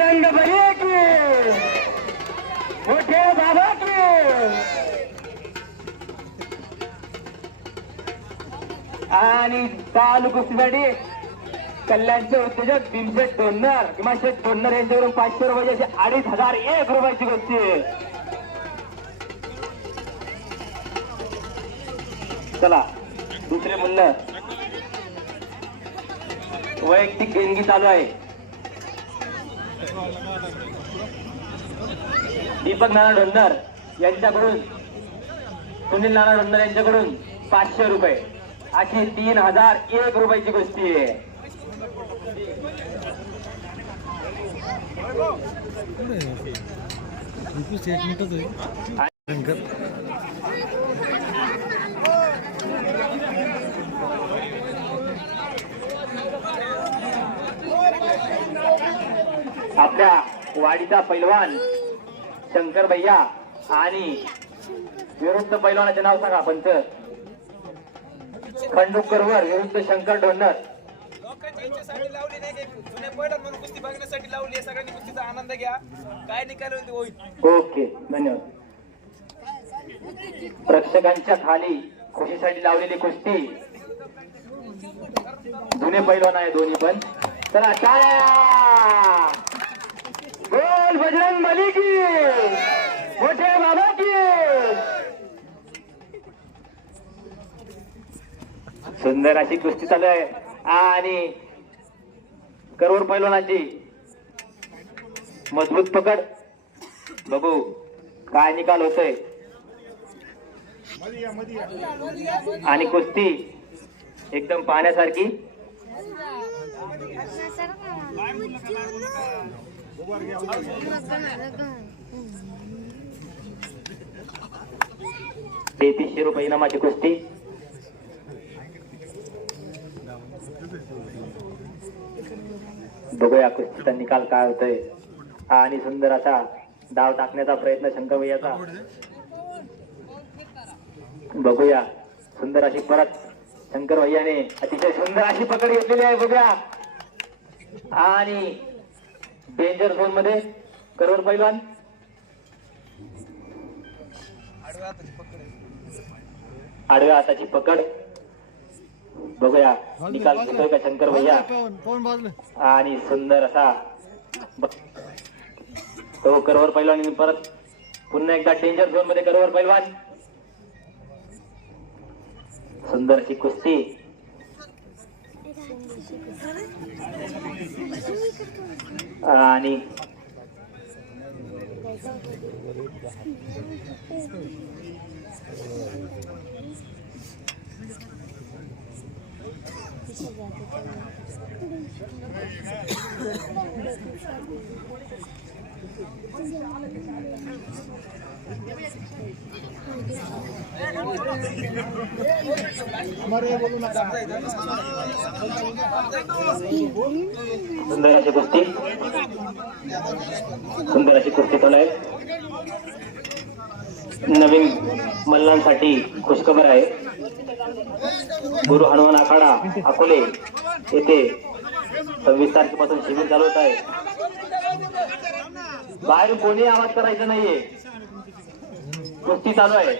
रंग बरी की मोठे बाबा की आणि चालू कुस्तीसाठी कल्याणचे उत्तेजक भीमशेठ टोन्नर किंवा शेठ टोन्नर यांच्यावरून 500 रुपयाची 2501 रुपयाची कुस्ती. चला दुसरे मूल्य वैयक्तिक देणगी चालू आहे. दीपक नाना डोन्नर यांच्याकडून सुनील नाना डोन्नर यांच्याकडून 500 रुपये अशी 3001 रुपयाची कुस्ती आहे. आपल्या वाडीचा पैलवान शंकर भैया आणि विरुद्ध पैलवानाचे नाव सांगा. पंच खंडूकरवर विरुद्ध शंकर डोन्नर. लोकांच्या इच्छेसाठी लावली नाही काही जुन्या पैलवान म्हणून कुस्ती बघण्यासाठी लावली आहे. सगळ्यांनी कुस्तीचा आनंद घ्या. काय निकाल होईल. ओके धन्यवाद. प्रेक्षकांच्या खाली खुशीसाठी लावलेली कुस्ती जुने पैलवान आहे दोन्ही पण. चला टाळ्या. बोल बजरंग बली की मोठे बाबा की. सुंदर अशी कुस्ती चालू आहे आणि करोड पैलवानाची मजबूत पकड. बघू काय निकाल होतोय. आणि कुस्ती एकदम पाहण्यासारखी. ₹3300 इनामाची कुस्ती. बघूया कुस्तीचा निकाल काय होतोय. आणि सुंदर असा डाव टाकण्याचा प्रयत्न शंकर भैयाचा. बघूया सुंदर अशी परत शंकर भैयाने अतिशय सुंदर अशी पकड घेतलेली आहे. बघूया आणि डेंजर झोन मध्ये करोड पैलवान. आडव्या हाताची पकड. बघूया निकाल घेतोय का शंकर भैया. आणि सुंदर असा तो करोड पैलवान परत पुन्हा एकदा डेंजर झोन मध्ये करोड पैलवान. सुंदर अशी कुस्ती. आणि सुंदर अशी कुस्ती. सुंदर अशी कुस्ती चालू आहे. नवीन मल्लांसाठी खुशखबर आहे. गुरु हनुमान आखाडा अकोले येथे 26 तारखेपासून शिबिर चालू होत आहे. बाहेर कोणी आवाज करायचा नाहीये. कुस्ती चालू आहे.